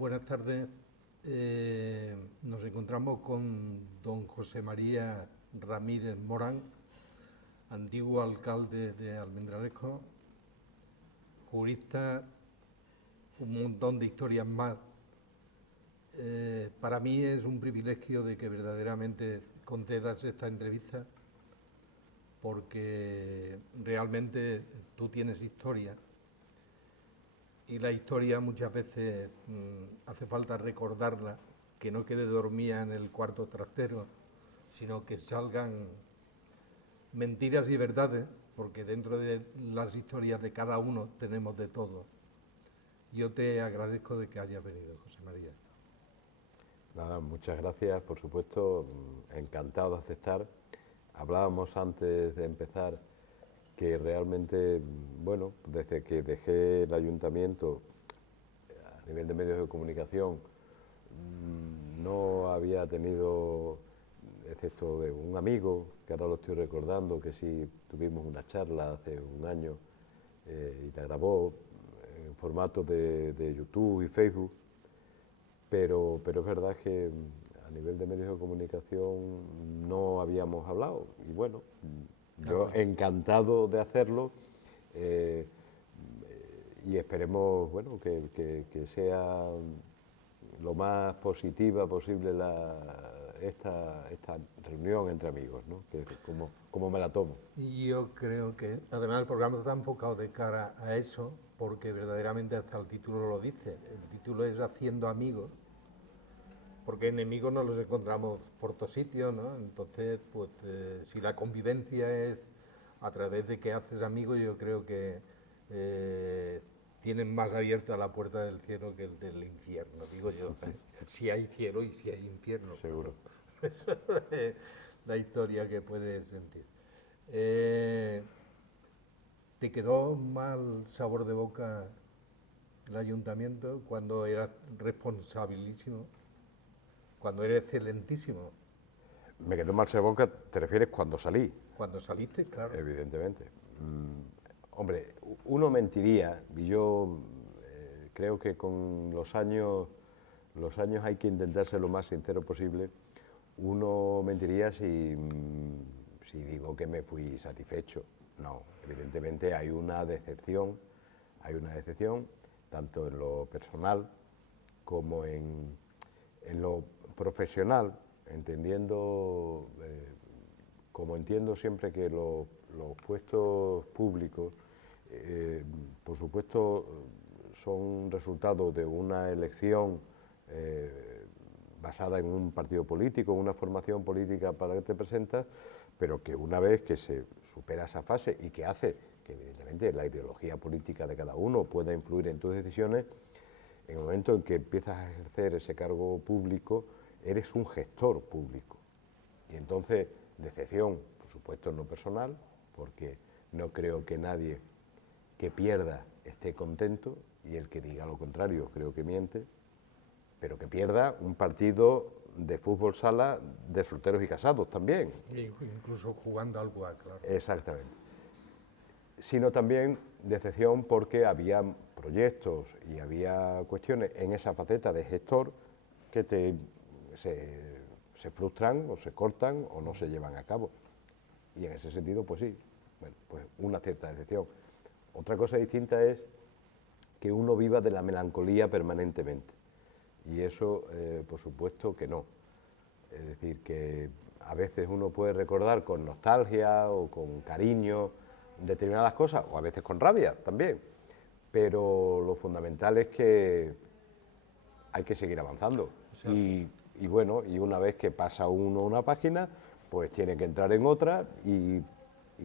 Buenas tardes. Nos encontramos con don José María Ramírez Morán, antiguo alcalde de Almendralejo, jurista, un montón de historias más. Para mí es un privilegio de que verdaderamente concedas esta entrevista, porque realmente tú tienes historia. Y la historia muchas veces hace falta recordarla, que no quede dormida en el cuarto trastero, sino que salgan mentiras y verdades, porque dentro de las historias de cada uno tenemos de todo. Yo te agradezco de que hayas venido, José María. Nada, muchas gracias, por supuesto, encantado de aceptar. Hablábamos antes de empezar que realmente, bueno, desde que dejé el ayuntamiento a nivel de medios de comunicación, no había tenido, excepto de un amigo, que ahora lo estoy recordando, que sí tuvimos una charla hace un año y la grabó en formato de YouTube y Facebook, pero es verdad que a nivel de medios de comunicación no habíamos hablado y bueno, yo encantado de hacerlo y esperemos bueno, que sea lo más positiva posible esta reunión entre amigos, ¿no? Que como me la tomo. Y yo creo que además el programa está enfocado de cara a eso, porque verdaderamente hasta el título lo dice. El título es Haciendo Amigos, porque enemigos nos los encontramos por todos sitios, ¿no? Entonces, pues si la convivencia es a través de que haces amigos, yo creo que tienen más abierta la puerta del cielo que el del infierno, digo yo. Si hay cielo y si hay infierno. Seguro. Eso es la historia que puedes sentir. ¿Te quedó mal sabor de boca el ayuntamiento cuando eras responsabilísimo? Cuando eres excelentísimo. Me quedó mal sabor de boca, ¿te refieres cuando salí? Cuando saliste, claro. Evidentemente. Hombre, uno mentiría, y yo creo que con los años hay que intentar ser lo más sincero posible. Uno mentiría si digo que me fui satisfecho. No, evidentemente hay una decepción, tanto en lo personal como en lo profesional, entendiendo, como entiendo siempre que los puestos públicos, por supuesto, son resultado de una elección basada en un partido político, una formación política para la que te presentas, pero que una vez que se supera esa fase y que hace que evidentemente la ideología política de cada uno pueda influir en tus decisiones, en el momento en que empiezas a ejercer ese cargo público, eres un gestor público. Y entonces, decepción, por supuesto, no personal, porque no creo que nadie que pierda esté contento, y el que diga lo contrario creo que miente, pero que pierda un partido de fútbol sala de solteros y casados también. Incluso jugando algo, claro. Exactamente. Sino también decepción porque había proyectos y había cuestiones en esa faceta de gestor que se frustran o se cortan o no se llevan a cabo. Y en ese sentido, pues sí, bueno, pues una cierta decepción. Otra cosa distinta es que uno viva de la melancolía permanentemente. Y eso, por supuesto que no. Es decir, que a veces uno puede recordar con nostalgia o con cariño determinadas cosas, o a veces con rabia también, pero lo fundamental es que hay que seguir avanzando. O sea, y bueno, y una vez que pasa uno una página, pues tiene que entrar en otra y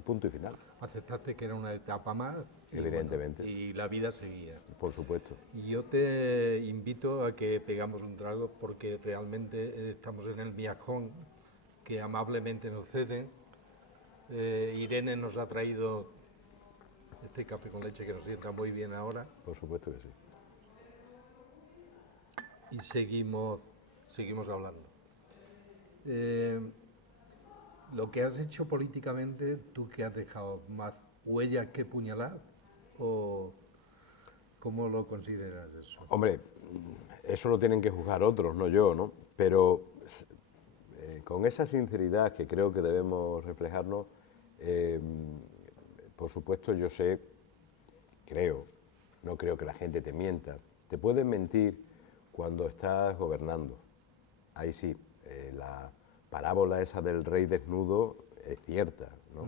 punto y final. Aceptaste que era una etapa más. Evidentemente. Bueno, y la vida seguía. Por supuesto. Y yo te invito a que pegamos un trago porque realmente estamos en el miajón que amablemente nos ceden. Irene nos ha traído este café con leche que nos sienta muy bien ahora. Por supuesto que sí. Y seguimos hablando. Lo que has hecho políticamente, tú que has dejado más huellas que puñalar, o ¿Cómo lo consideras eso? Hombre, eso lo tienen que juzgar otros, no yo, ¿no? Pero con esa sinceridad que creo que debemos reflejarnos, por supuesto yo sé, creo, no creo que la gente te mienta. Te pueden mentir cuando estás gobernando. Ahí sí, la parábola esa del rey desnudo es cierta, ¿no?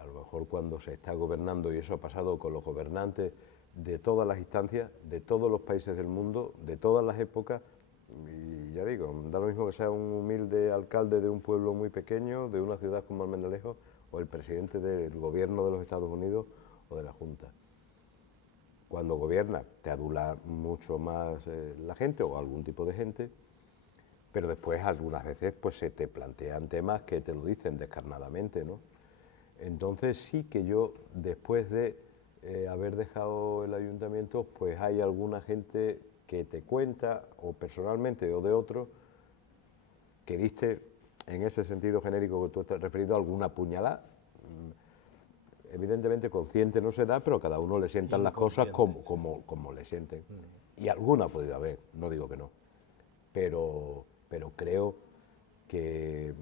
A lo mejor cuando se está gobernando, y eso ha pasado con los gobernantes de todas las instancias, de todos los países del mundo, de todas las épocas, y ya digo, da lo mismo que sea un humilde alcalde de un pueblo muy pequeño, de una ciudad como Almendralejo, o el presidente del gobierno de los Estados Unidos o de la Junta. Cuando gobierna te adula mucho más la gente o algún tipo de gente, pero después algunas veces pues se te plantean temas que te lo dicen descarnadamente, ¿no? Entonces sí que yo, después de haber dejado el ayuntamiento, pues hay alguna gente que te cuenta, o personalmente o de otro, que diste, en ese sentido genérico que tú te has referido, alguna puñalada. Evidentemente consciente no se da, pero a cada uno le sientan las cosas como le sienten. Y alguna ha podido haber, no digo que no. Pero creo que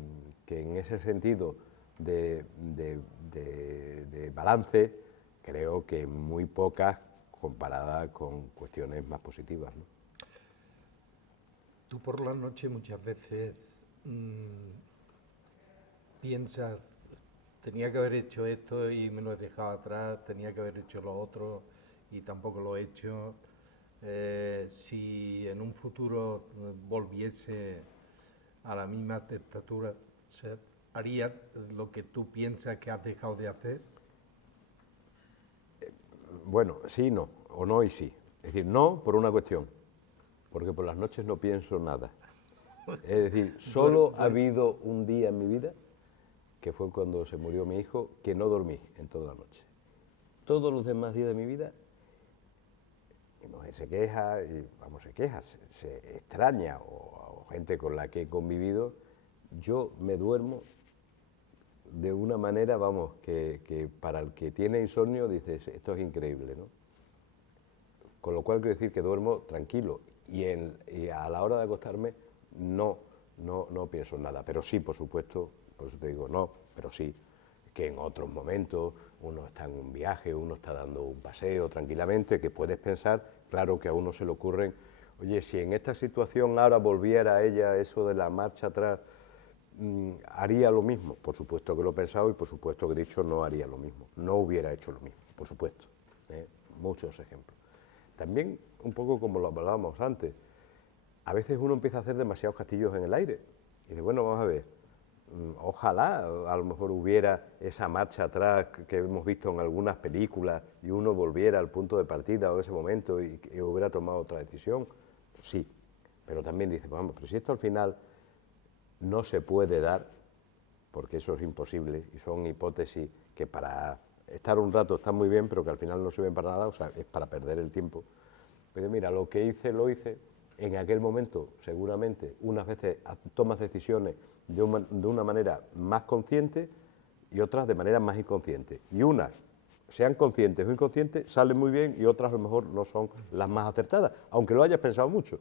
en ese sentido de balance, creo que muy pocas comparadas con cuestiones más positivas, ¿no? Tú por la noche muchas veces piensas, tenía que haber hecho esto y me lo he dejado atrás, tenía que haber hecho lo otro y tampoco lo he hecho. Si en un futuro volviese a la misma estatura, ¿harías lo que tú piensas que has dejado de hacer? Bueno, sí, no, o no y sí. Es decir, no por una cuestión, porque por las noches no pienso nada. Es decir, solo ha habido un día en mi vida, que fue cuando se murió mi hijo, que no dormí en toda la noche. Todos los demás días de mi vida, mi mujer se queja, se extraña, o gente con la que he convivido, yo me duermo de una manera, vamos, que para el que tiene insomnio dices, esto es increíble, ¿no? Con lo cual quiero decir que duermo tranquilo y a la hora de acostarme no pienso en nada, pero sí, por supuesto, por eso te digo no, pero sí, que en otros momentos uno está en un viaje, uno está dando un paseo tranquilamente, que puedes pensar, claro que a uno se le ocurren, oye, si en esta situación ahora volviera ella eso de la marcha atrás, ¿haría lo mismo? Por supuesto que lo he pensado y por supuesto que he dicho no haría lo mismo, no hubiera hecho lo mismo, por supuesto, muchos ejemplos. También, un poco como lo hablábamos antes, a veces uno empieza a hacer demasiados castillos en el aire. Y dice, bueno, vamos a ver, ojalá a lo mejor hubiera esa marcha atrás que hemos visto en algunas películas y uno volviera al punto de partida o ese momento y hubiera tomado otra decisión. Sí, pero también dice, vamos, pero si esto al final no se puede dar, porque eso es imposible y son hipótesis que para estar un rato están muy bien, pero que al final no sirven para nada, o sea, es para perder el tiempo. Pero mira, lo que hice, lo hice. En aquel momento, seguramente, unas veces tomas decisiones de una manera más consciente y otras de manera más inconsciente. Y unas, sean conscientes o inconscientes, salen muy bien y otras a lo mejor no son las más acertadas, aunque lo hayas pensado mucho.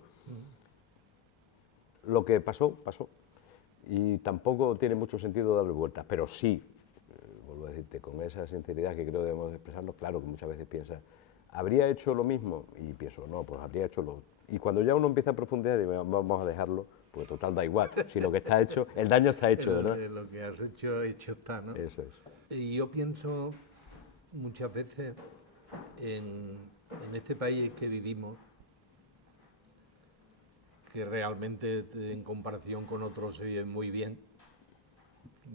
Lo que pasó, pasó. Y tampoco tiene mucho sentido darle vueltas, pero sí, vuelvo a decirte, con esa sinceridad que creo debemos expresarnos, claro que muchas veces piensas, ¿habría hecho lo mismo? Y pienso, no, pues habría hecho lo... Y cuando ya uno empieza a profundizar, digo, vamos a dejarlo, pues total da igual, si lo que está hecho, el daño está hecho, ¿verdad? Lo que has hecho está, ¿no? Eso es. Y yo pienso muchas veces en este país que vivimos, que realmente en comparación con otros se vive muy bien,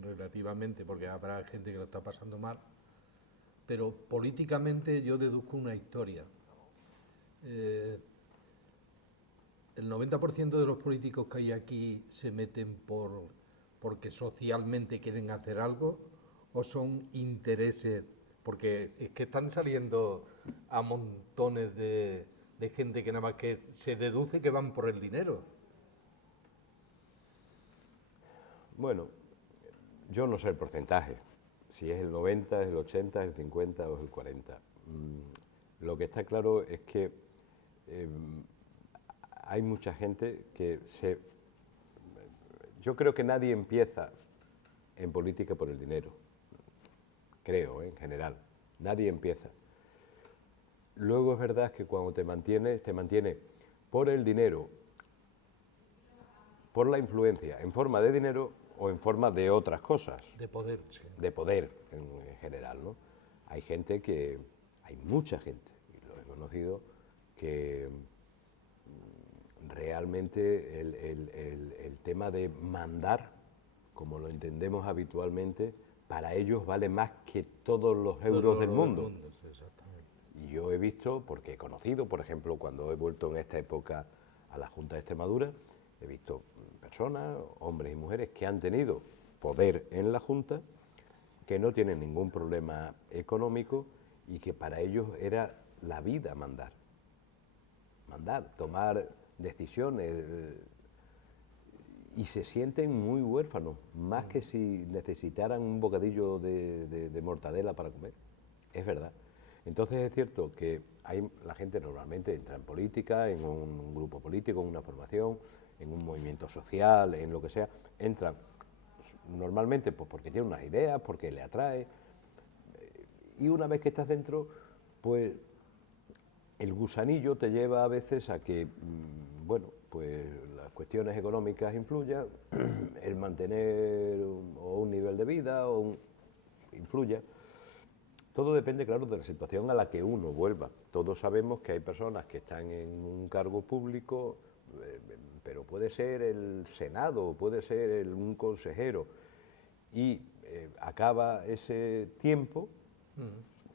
relativamente, porque habrá gente que lo está pasando mal, pero políticamente yo deduzco una historia. El 90% de los políticos que hay aquí se meten porque socialmente quieren hacer algo o son intereses, porque es que están saliendo a montones de gente que nada más que se deduce que van por el dinero. Bueno, yo no sé el porcentaje. Si es el 90, es el 80, es el 50 o es el 40. Lo que está claro es que hay mucha gente que Yo creo que nadie empieza en política por el dinero. Creo, en general. Nadie empieza. Luego es verdad que cuando te mantiene por el dinero, por la influencia, en forma de dinero o en forma de otras cosas. De poder, sí. De poder, en general, ¿no? Hay mucha gente, y lo he conocido, que realmente el tema de mandar, como lo entendemos habitualmente, para ellos vale más que todos los euros del mundo. Sí, exactamente. Y yo he visto, porque he conocido, por ejemplo, cuando he vuelto en esta época a la Junta de Extremadura, he visto personas, hombres y mujeres, que han tenido poder en la Junta, que no tienen ningún problema económico y que para ellos era la vida mandar, tomar decisiones, y se sienten muy huérfanos, más que si necesitaran un bocadillo de mortadela para comer. Es verdad. Entonces es cierto que la gente normalmente entra en política, en un grupo político, en una formación, en un movimiento social, en lo que sea, entra normalmente pues porque tiene unas ideas, porque le atrae, y una vez que estás dentro, pues el gusanillo te lleva a veces a que, bueno, pues las cuestiones económicas influyan, el mantener un nivel de vida influya. Todo depende, claro, de la situación a la que uno vuelva. Todos sabemos que hay personas que están en un cargo público, pero puede ser el Senado, puede ser un consejero, y acaba ese tiempo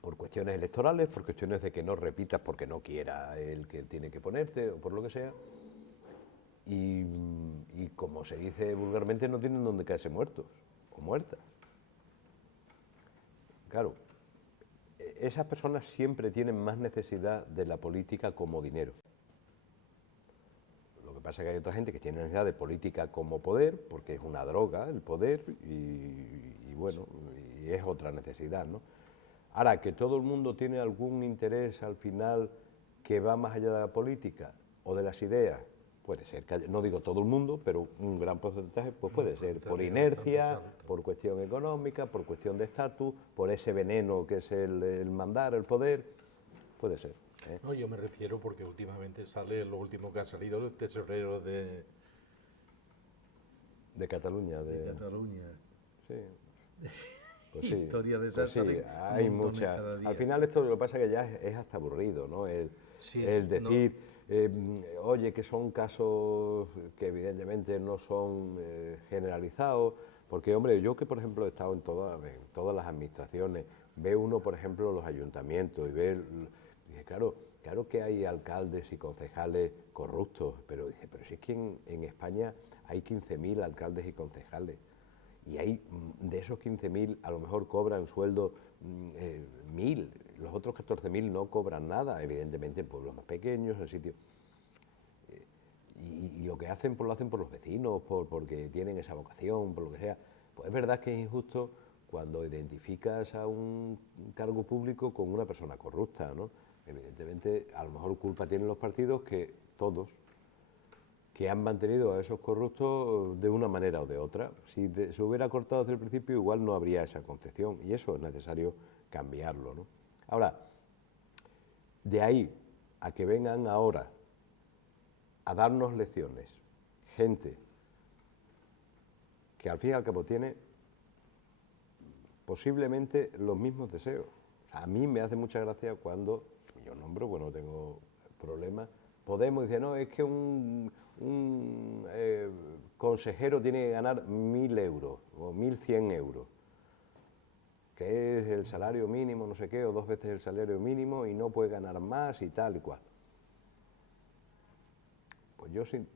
por cuestiones electorales, por cuestiones de que no repitas porque no quiera el que tiene que ponerte, o por lo que sea, y como se dice vulgarmente, no tienen donde caerse muertos o muertas. Claro, esas personas siempre tienen más necesidad de la política como dinero. Lo que pasa es que hay otra gente que tiene necesidad de política como poder, porque es una droga el poder, y bueno, y es otra necesidad, ¿no? Ahora, que todo el mundo tiene algún interés al final que va más allá de la política o de las ideas, puede ser, no digo todo el mundo, pero un gran porcentaje pues puede ser por inercia, por cuestión económica, por cuestión de estatus, por ese veneno que es el mandar, el poder, puede ser. No, yo me refiero porque últimamente sale, lo último que ha salido, el tesorero de Cataluña. De Cataluña. Sí. Pues sí, Historia de pues esas sí, hay muchas. Al final esto lo que pasa es que ya es hasta aburrido, ¿no? El decir, oye, que son casos que evidentemente no son generalizados, porque, hombre, yo que, por ejemplo, he estado en todas las administraciones, ve uno, por ejemplo, los ayuntamientos y dice, claro que hay alcaldes y concejales corruptos, pero si es que en España hay 15.000 alcaldes y concejales. Y hay, de esos 15.000, a lo mejor cobran sueldo 1.000, los otros 14.000 no cobran nada, evidentemente en pueblos más pequeños, en sitios. Y lo que hacen, pues lo hacen por los vecinos, porque tienen esa vocación, por lo que sea. Pues es verdad que es injusto cuando identificas a un cargo público con una persona corrupta, ¿no? Evidentemente, a lo mejor culpa tienen los partidos, que todos, que han mantenido a esos corruptos de una manera o de otra. Si se hubiera cortado desde el principio, igual no habría esa concepción, y eso es necesario cambiarlo, ¿no? Ahora, de ahí a que vengan ahora a darnos lecciones gente que al fin y al cabo tiene posiblemente los mismos deseos. A mí me hace mucha gracia cuando, yo nombro, bueno, tengo problemas, Podemos dice, no, es que un consejero tiene que ganar 1.000 euros o 1.100 euros, que es el salario mínimo, no sé qué, o 2 veces el salario mínimo y no puede ganar más y tal y cual. Pues yo sí,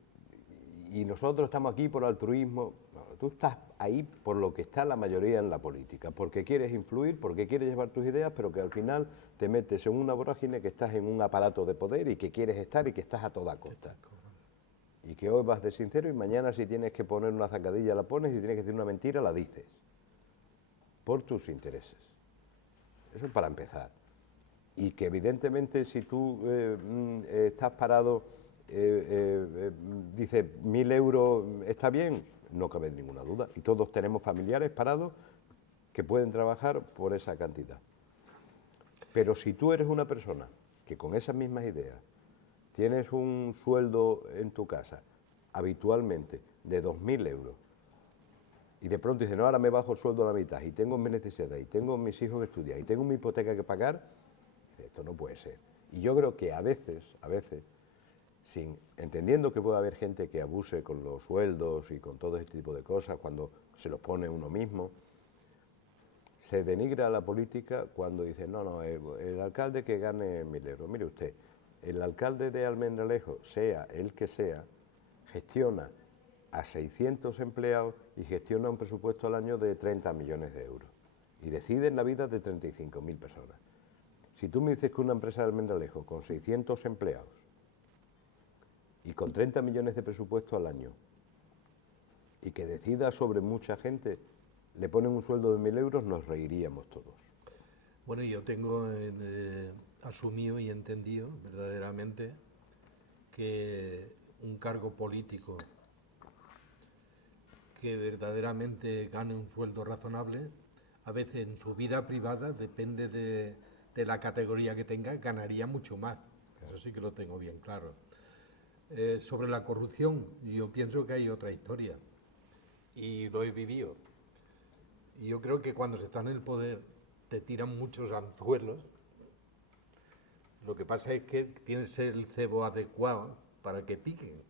y nosotros estamos aquí por altruismo. No, tú estás ahí por lo que está la mayoría en la política, porque quieres influir, porque quieres llevar tus ideas, pero que al final te metes en una vorágine, que estás en un aparato de poder y que quieres estar y que estás a toda costa. Y que hoy vas de sincero y mañana si tienes que poner una zancadilla la pones y si tienes que decir una mentira la dices. por tus intereses. Eso para empezar. Y que evidentemente si tú estás parado, dices 1.000 euros está bien, no cabe ninguna duda. Y todos tenemos familiares parados que pueden trabajar por esa cantidad. Pero si tú eres una persona que con esas mismas ideas tienes un sueldo en tu casa habitualmente de 2.000 euros y de pronto dices, no, ahora me bajo el sueldo a la mitad y tengo mis necesidades y tengo mis hijos que estudiar y tengo mi hipoteca que pagar, esto no puede ser. Y yo creo que a veces, entendiendo que puede haber gente que abuse con los sueldos y con todo este tipo de cosas cuando se los pone uno mismo, se denigra a la política cuando dice, no, el alcalde que gane 1.000 euros. Mire usted, el alcalde de Almendralejo, sea el que sea, gestiona a 600 empleados y gestiona un presupuesto al año de 30 millones de euros. Y decide en la vida de 35.000 personas. Si tú me dices que una empresa de Almendralejo con 600 empleados y con 30 millones de presupuesto al año y que decida sobre mucha gente, le ponen un sueldo de 1.000 euros, nos reiríamos todos. Bueno, yo tengo asumido y entendido verdaderamente que un cargo político que verdaderamente gane un sueldo razonable, a veces en su vida privada, depende de la categoría que tenga, ganaría mucho más. Eso sí que lo tengo bien claro. Sobre la corrupción, yo pienso que hay otra historia y lo he vivido. Y yo creo que cuando se está en el poder te tiran muchos anzuelos. Lo que pasa es que tienes el cebo adecuado para que piquen.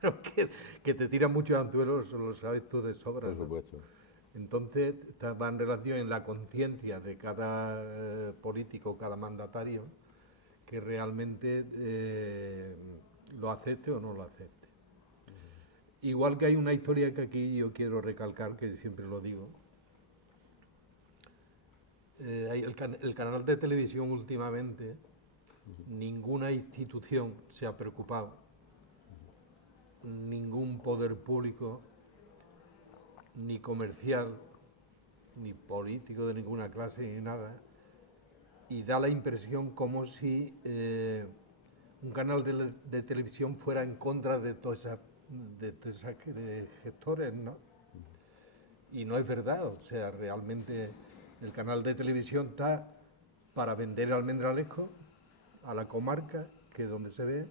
Pero que te tiran muchos anzuelos, lo sabes tú de sobra. Por supuesto. ¿No? Entonces va en relación en la conciencia de cada político, cada mandatario, que realmente lo acepte o no lo acepte. Igual que hay una historia que aquí yo quiero recalcar, que siempre lo digo. El canal de televisión últimamente, ninguna institución se ha preocupado, ningún poder público, ni comercial, ni político de ninguna clase, ni nada, y da la impresión como si un canal de televisión fuera en contra de todos esos gestores, ¿no? Y no es verdad, o sea, realmente el canal de televisión está para vender Almendralejo, a la comarca, que es donde se ve,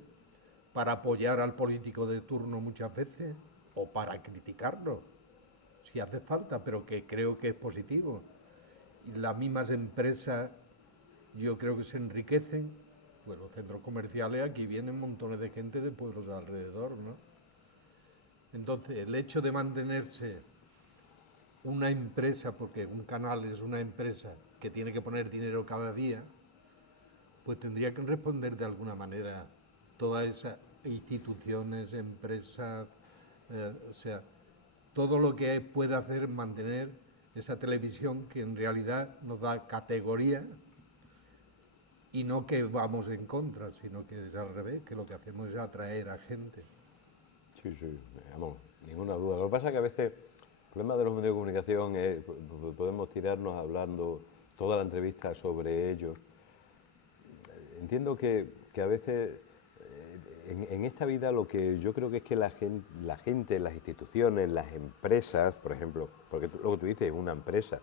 para apoyar al político de turno muchas veces, o para criticarlo, si hace falta, pero que creo que es positivo. Y las mismas empresas, yo creo que se enriquecen, pues los centros comerciales, aquí vienen montones de gente de pueblos de alrededor, ¿no? Entonces, el hecho de mantenerse una empresa, porque un canal es una empresa que tiene que poner dinero cada día, pues tendría que responder de alguna manera todas esas instituciones, empresas, o sea, todo lo que puede hacer mantener esa televisión que en realidad nos da categoría y no que vamos en contra, sino que es al revés, que lo que hacemos es atraer a gente. Sí, vamos, ninguna duda. Lo que pasa es que a veces el problema de los medios de comunicación es, podemos tirarnos hablando toda la entrevista sobre ellos. Entiendo que a veces en esta vida lo que yo creo que es que la gente, las instituciones, las empresas, por ejemplo, porque lo que tú dices es una empresa,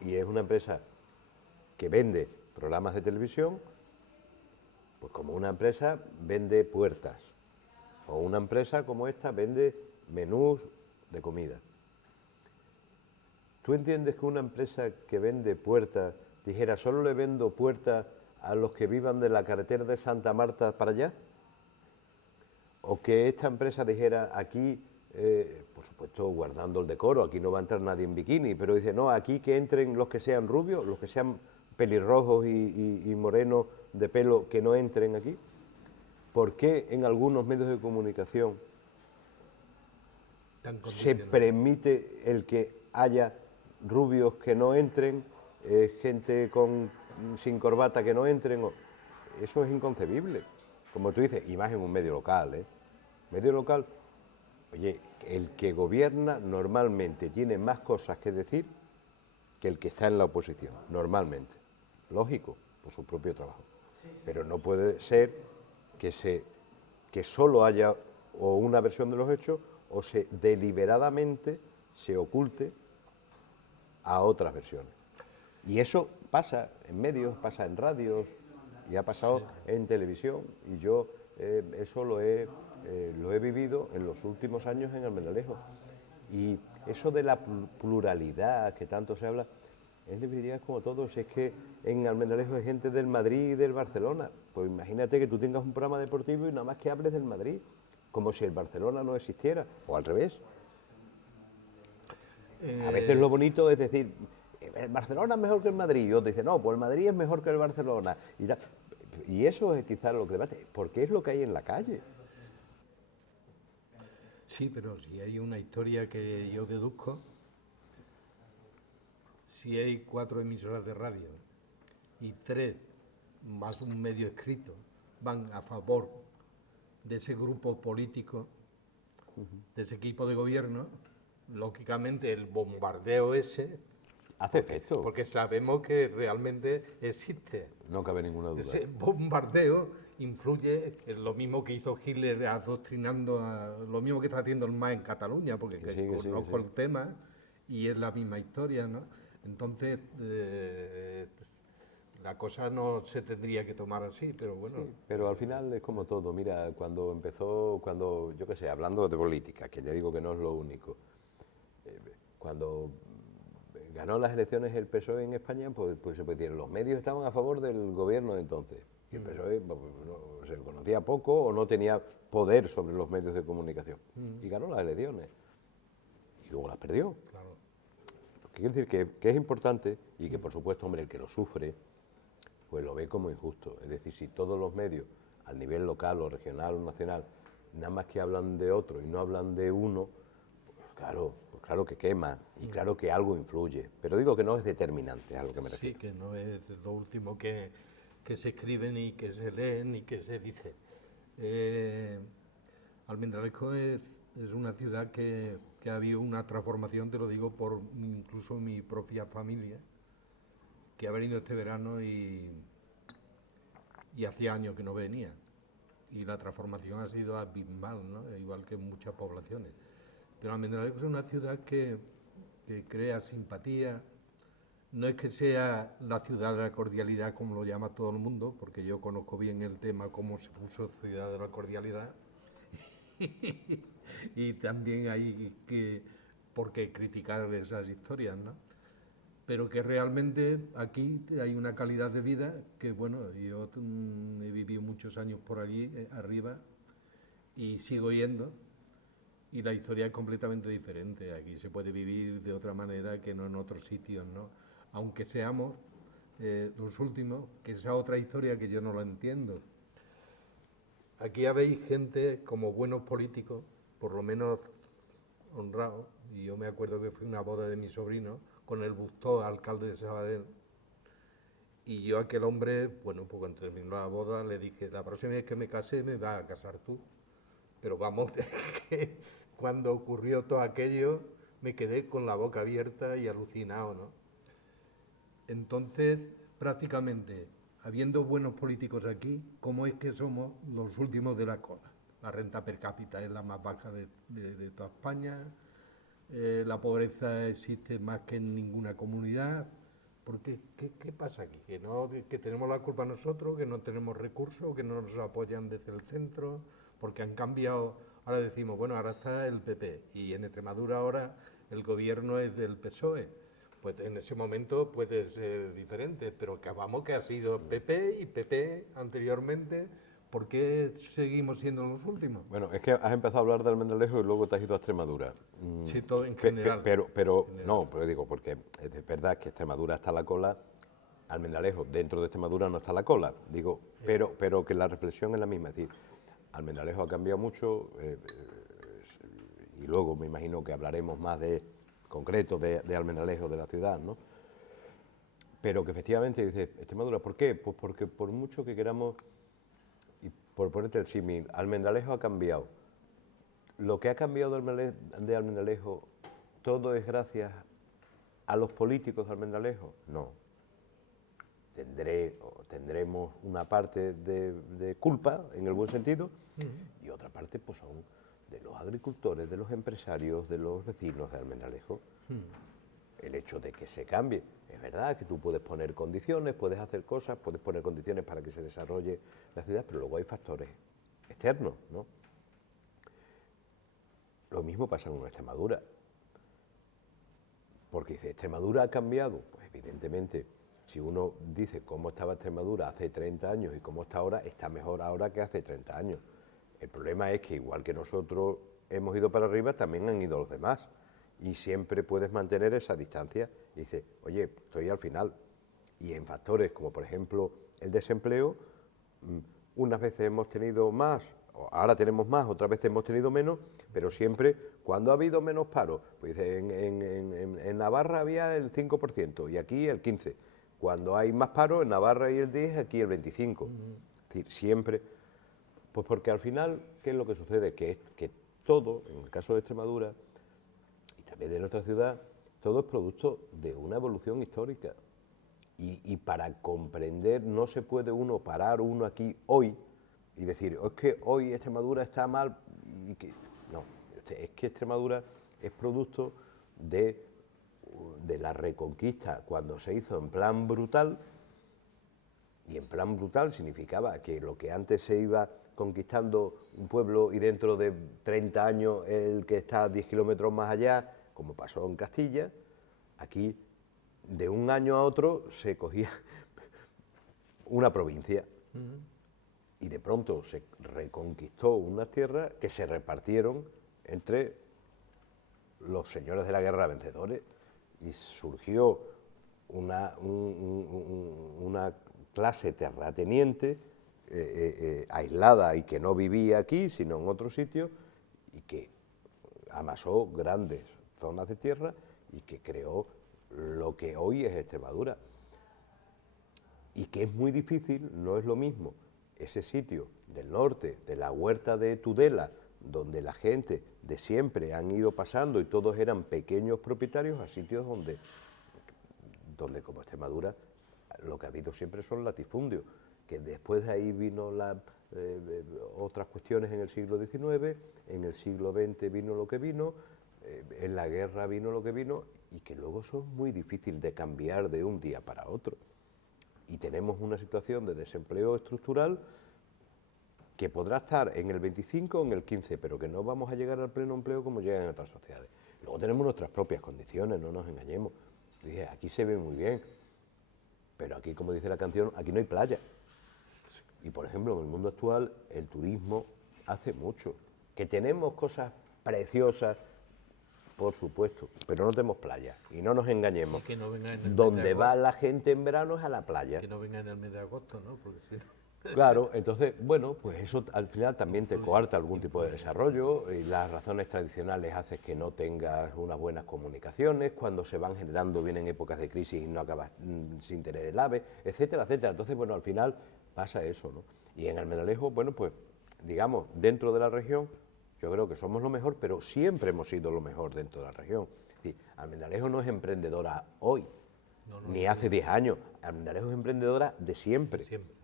y es una empresa que vende programas de televisión, pues como una empresa vende puertas, o una empresa como esta vende menús de comida. ¿Tú entiendes que una empresa que vende puertas dijera, solo le vendo puertas a los que vivan de la carretera de Santa Marta para allá? O que esta empresa dijera, aquí, por supuesto guardando el decoro, aquí no va a entrar nadie en bikini, pero dice, no, aquí que entren los que sean rubios, los que sean pelirrojos y morenos de pelo, que no entren aquí. ¿Por qué en algunos medios de comunicación se permite el que haya rubios que no entren, gente sin corbata que no entren? Eso es inconcebible. Como tú dices, y más en un medio local, Medio local, oye, el que gobierna normalmente tiene más cosas que decir que el que está en la oposición, normalmente. Lógico, por su propio trabajo. Pero no puede ser que solo haya o una versión de los hechos o se deliberadamente se oculte a otras versiones. Y eso pasa en medios, pasa en radios y ha pasado en televisión. Y yo eso lo he vivido en los últimos años en Almendralejo. Y eso de la pluralidad que tanto se habla, en definitiva es como todo. Si es que en Almendralejo hay gente del Madrid y del Barcelona, pues imagínate que tú tengas un programa deportivo y nada más que hables del Madrid, como si el Barcelona no existiera, o al revés. A veces lo bonito es decir, el Barcelona es mejor que el Madrid, y otros dicen, no, pues el Madrid es mejor que el Barcelona. Y eso es quizás lo que debate, porque es lo que hay en la calle. Sí, pero si hay una historia que yo deduzco, si hay 4 emisoras de radio y 3 más un medio escrito van a favor de ese grupo político, de ese equipo de gobierno, lógicamente el bombardeo ese Hace efecto. porque sabemos que realmente existe. No cabe ninguna duda. Ese bombardeo influye en lo mismo que hizo Hitler adoctrinando, lo mismo que está haciendo el MAS en Cataluña, porque conozco el tema y es la misma historia, ¿no? Entonces, la cosa no se tendría que tomar así, pero bueno. Sí, pero al final es como todo. Mira, cuando yo qué sé, hablando de política, que ya digo que no es lo único, cuando ganó las elecciones el PSOE en España, pues se puede decir, los medios estaban a favor del gobierno de entonces. Y el PSOE se conocía poco o no tenía poder sobre los medios de comunicación. Y ganó las elecciones. Y luego las perdió. Claro. ¿Qué quiere decir? Que es importante y que, por supuesto, hombre, el que lo sufre, pues lo ve como injusto. Es decir, si todos los medios, al nivel local o regional o nacional, nada más que hablan de otro y no hablan de uno, pues claro que quema y claro que algo influye. Pero digo que no es determinante, es a lo que me refiero. Sí, que no es lo último que se escribe ni que se lee ni que se dice. Almendralejo es una ciudad que ha habido una transformación, te lo digo por incluso mi propia familia, que ha venido este verano y hacía años que no venía. Y la transformación ha sido abismal, ¿no? Igual que en muchas poblaciones. Pero Almendralejo es una ciudad que crea simpatía. No es que sea la ciudad de la cordialidad como lo llama todo el mundo, porque yo conozco bien el tema, cómo se puso ciudad de la cordialidad. Y también hay por qué criticar esas historias, ¿no? Pero que realmente aquí hay una calidad de vida que, bueno, yo he vivido muchos años por allí, arriba, y sigo yendo, y la historia es completamente diferente. Aquí se puede vivir de otra manera que no en otros sitios, ¿no? Aunque seamos los últimos, que esa otra historia que yo no la entiendo. Aquí habéis gente como buenos políticos, por lo menos honrados, y yo me acuerdo que fui a una boda de mi sobrino con el Bustó, alcalde de Sabadell, y yo a aquel hombre, bueno, pues cuando terminó la boda le dije, la próxima vez que me case me vas a casar tú. Pero vamos, que cuando ocurrió todo aquello me quedé con la boca abierta y alucinado, ¿no? Entonces, prácticamente, habiendo buenos políticos aquí, ¿cómo es que somos los últimos de la cola? La renta per cápita es la más baja de toda España, la pobreza existe más que en ninguna comunidad. ¿Por qué? ¿Qué pasa aquí? ¿Que tenemos la culpa nosotros, que no tenemos recursos, que no nos apoyan desde el centro? Porque han cambiado, ahora decimos, bueno, ahora está el PP y en Extremadura ahora el gobierno es del PSOE. Pues en ese momento puede ser diferente, pero acabamos que ha sido PP y PP anteriormente. ¿Por qué seguimos siendo los últimos? Bueno, es que has empezado a hablar de Almendralejo y luego te has ido a Extremadura. Sí, todo en general. No, pero digo, porque es verdad que Extremadura está a la cola, Almendralejo dentro de Extremadura no está a la cola, digo, pero que la reflexión es la misma, es decir, Almendralejo ha cambiado mucho y luego me imagino que hablaremos más de concreto de Almendralejo, de la ciudad, ¿no? Pero que efectivamente dice, Extremadura, ¿por qué? Pues porque por mucho que queramos, y por ponerte el símil, Almendralejo ha cambiado. Lo que ha cambiado de Almendralejo, todo es gracias ¿A los políticos de Almendralejo? No. Tendremos una parte de culpa, en el buen sentido, y otra parte pues son de los agricultores, de los empresarios, de los vecinos de Almendralejo. El hecho de que se cambie. Es verdad que tú puedes poner condiciones, puedes hacer cosas, puedes poner condiciones para que se desarrolle la ciudad, pero luego hay factores externos, ¿no? Lo mismo pasa con Extremadura. Porque dice, ¿Extremadura ha cambiado? Pues evidentemente, si uno dice cómo estaba Extremadura hace 30 años y cómo está ahora, está mejor ahora que hace 30 años. El problema es que igual que nosotros hemos ido para arriba, también han ido los demás. Y siempre puedes mantener esa distancia. Y dices, oye, estoy al final. Y en factores como, por ejemplo, el desempleo, unas veces hemos tenido más, ahora tenemos más, otras veces hemos tenido menos, pero siempre, cuando ha habido menos paro, pues en Navarra había el 5% y aquí el 15%. Cuando hay más paro, en Navarra hay el 10%, aquí el 25%. Es decir, siempre, pues porque al final, ¿qué es lo que sucede? Que todo, en el caso de Extremadura, de nuestra ciudad, todo es producto de una evolución histórica. Y para comprender, no se puede uno parar uno aquí hoy y decir, es que hoy Extremadura está mal. No, es que Extremadura es producto de la reconquista cuando se hizo en plan brutal, y en plan brutal significaba que lo que antes se iba conquistando un pueblo y dentro de 30 años el que está 10 kilómetros más allá, como pasó en Castilla, aquí de un año a otro se cogía una provincia y de pronto se reconquistó unas tierras que se repartieron entre los señores de la guerra vencedores y surgió una clase terrateniente aislada y que no vivía aquí sino en otro sitio y que amasó grandes zonas de tierra y que creó lo que hoy es Extremadura. Y que es muy difícil, no es lo mismo ese sitio del norte, de la huerta de Tudela, donde la gente de siempre han ido pasando y todos eran pequeños propietarios, a sitios donde como Extremadura lo que ha habido siempre son latifundios, que después de ahí vino otras cuestiones en el siglo XIX, en el siglo XX vino lo que vino, en la guerra vino lo que vino, y que luego son muy difíciles de cambiar de un día para otro. Y tenemos una situación de desempleo estructural que podrá estar en el 25 o en el 15, pero que no vamos a llegar al pleno empleo como llegan en otras sociedades. Luego tenemos nuestras propias condiciones, no nos engañemos. Dije, aquí se ve muy bien, pero aquí, como dice la canción, aquí no hay playa. Y, por ejemplo, en el mundo actual, el turismo hace mucho. Que tenemos cosas preciosas, por supuesto, pero no tenemos playa. Y no nos engañemos. Y que no venga en el Donde va la gente en verano es a la playa. Que no venga en el mes de agosto, ¿no? Porque si no... Claro, entonces, bueno, pues eso al final también te coarta algún tipo de desarrollo y las razones tradicionales hacen que no tengas unas buenas comunicaciones, cuando se van generando vienen épocas de crisis y no acabas sin tener el AVE, etcétera, etcétera. Entonces, bueno, al final pasa eso, ¿no? Y en Almendralejo, bueno, pues, digamos, dentro de la región, yo creo que somos lo mejor, pero siempre hemos sido lo mejor dentro de la región. Es decir, Almendralejo no es emprendedora hoy, ni hace 10 años, Almendralejo es emprendedora de siempre. Siempre.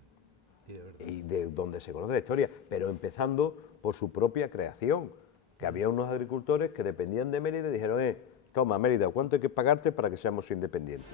Y de donde se conoce la historia, pero empezando por su propia creación, que había unos agricultores que dependían de Mérida y dijeron, toma Mérida, ¿cuánto hay que pagarte para que seamos independientes?